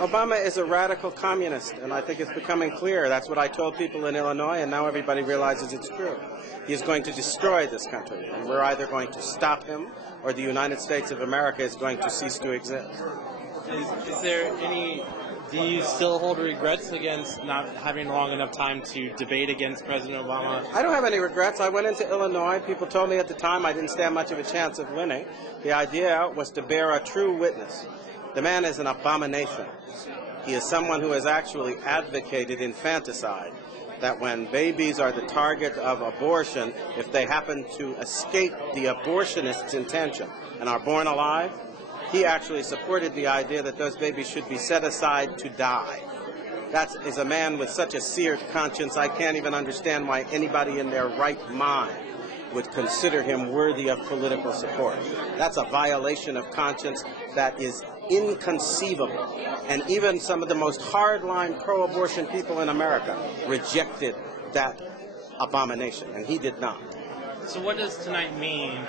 Obama is a radical communist, and I think it's becoming clear. That's what I told people in Illinois, and now everybody realizes it's true. He is going to destroy this country, and we're either going to stop him or the United States of America is going to cease to exist. Is there any... Do you still hold regrets against not having long enough time to debate against President Obama? I don't have any regrets. I went into Illinois. People told me at the time I didn't stand much of a chance of winning. The idea was to bear a true witness. The man is an abomination. He is someone who has actually advocated infanticide, that when babies are the target of abortion, if they happen to escape the abortionist's intention and are born alive, he actually supported the idea that those babies should be set aside to die. That is a man with such a seared conscience, I can't even understand why anybody in their right mind would consider him worthy of political support. That's a violation of conscience that is inconceivable. And even some of the most hardline pro-abortion people in America rejected that abomination, and he did not. So what does tonight mean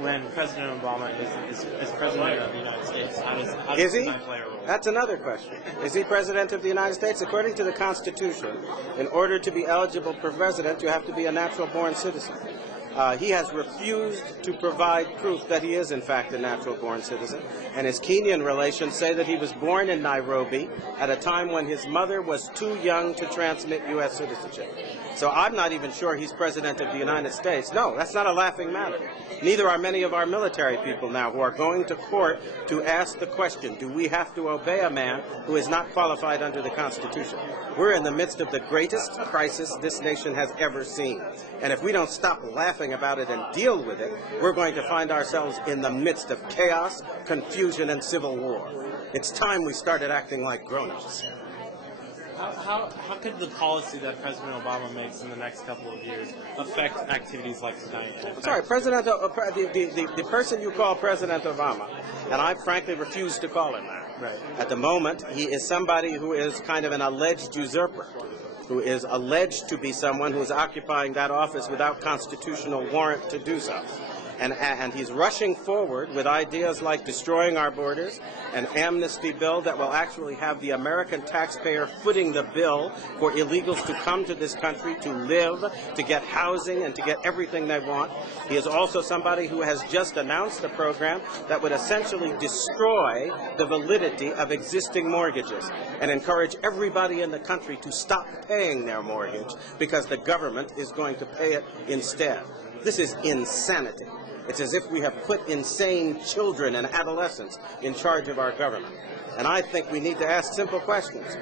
when President Obama is president of the United States? How does tonight play a role? That's another question. Is he president of the United States? According to the Constitution, in order to be eligible for president, you have to be a natural-born citizen. He has refused to provide proof that he is, in fact, a natural-born citizen. And his Kenyan relations say that he was born in Nairobi at a time when his mother was too young to transmit U.S. citizenship. So I'm not even sure he's president of the United States. No, that's not a laughing matter. Neither are many of our military people now who are going to court to ask the question, do we have to obey a man who is not qualified under the Constitution? We're in the midst of the greatest crisis this nation has ever seen. And if we don't stop laughing about it and deal with it, we're going to find ourselves in the midst of chaos, confusion, and civil war. It's time we started acting like grown-ups. How could the policy that President Obama makes in the next couple of years affect activities like tonight? Sorry, the person you call President Obama, and I frankly refuse to call him that. Right. At the moment, he is somebody who is kind of an alleged usurper, who is alleged to be someone who is occupying that office without constitutional warrant to do so. And he's rushing forward with ideas like destroying our borders, an amnesty bill that will actually have the American taxpayer footing the bill for illegals to come to this country to live, to get housing, and to get everything they want. He is also somebody who has just announced a program that would essentially destroy the validity of existing mortgages and encourage everybody in the country to stop paying their mortgage because the government is going to pay it instead. This is insanity. It's as if we have put insane children and adolescents in charge of our government. And I think we need to ask simple questions.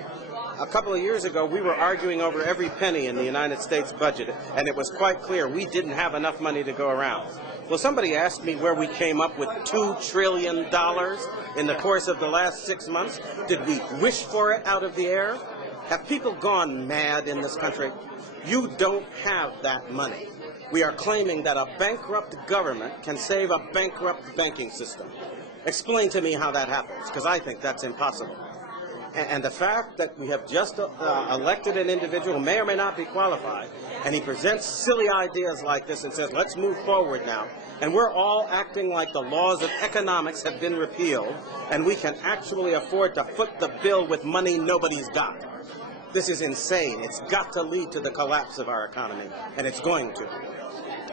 A couple of years ago, we were arguing over every penny in the United States budget, and it was quite clear we didn't have enough money to go around. Well, somebody asked me where we came up with $2 trillion in the course of the last 6 months. Did we wish for it out of the air? Have people gone mad in this country? You don't have that money. We are claiming that a bankrupt government can save a bankrupt banking system. Explain to me how that happens, because I think that's impossible. And the fact that we have just elected an individual who may or may not be qualified, and he presents silly ideas like this and says, let's move forward now, and we're all acting like the laws of economics have been repealed, and we can actually afford to foot the bill with money nobody's got. This is insane. It's got to lead to the collapse of our economy, and it's going to.